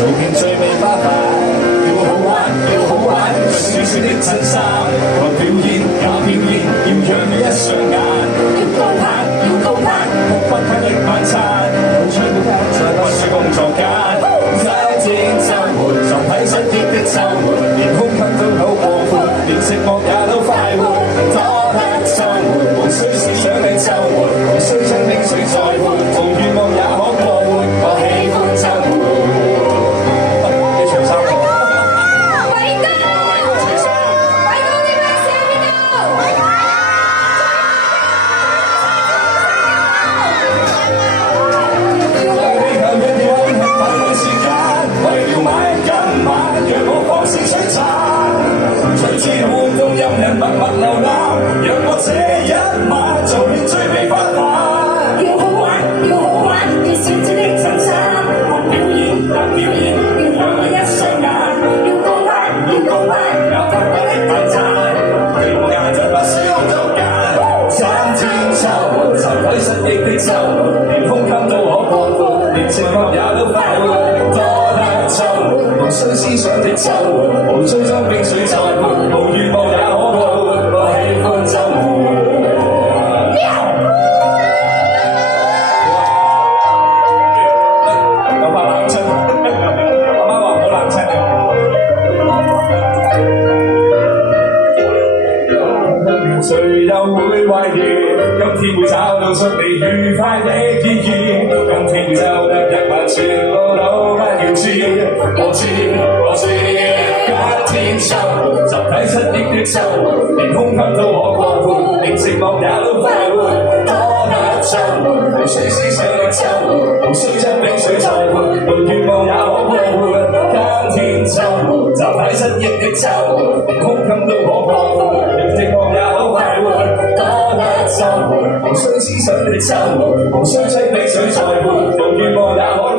做件最美花瓣，要好玩，要好玩，着舒適的襯衫，我表演也表演，要讓你一雙眼，要高攀，要高攀，目不體力晚餐，有趣的在不需工作間，週天週末，撞體失憶的週末，連胸襟都好過闊，連寂寞也都快活，多得週末，無需思想的週末，無需親冰水再活，無願望也可過活，我喜歡週末。你唱三個。隨活動任人默默瀏覽，讓我這一晚做遍最美花瓣。要好玩，要好玩，要小姐的襯衫，我表演得表演，要讓我一雙眼，要高攀，要高攀，有得我的晚餐，要眼就不需要做間。3天週末，集體失憶的週末，連胸襟都可擴闊，連寂寞也都快活。週末，無需思想的週末，無需將冰水再潑，無願望也可過活，我喜歡週末。我怕冷親，阿媽話唔好冷親嘅。誰又會懷疑，今天會找到出你愉快的意義，今天就得一晚全部都不要知，我知，一天週末，集體失憶的週末，連胸襟都可擴闊，連寂寞也都快活，多得週末，無需思想的週末，無需將冰水再潑，無願望也可過活，今天週末，集體失憶的週末，連胸襟都可擴闊，連寂寞也可快活，多得週末，無需思想的週末，無需將冰水再潑，無願望也可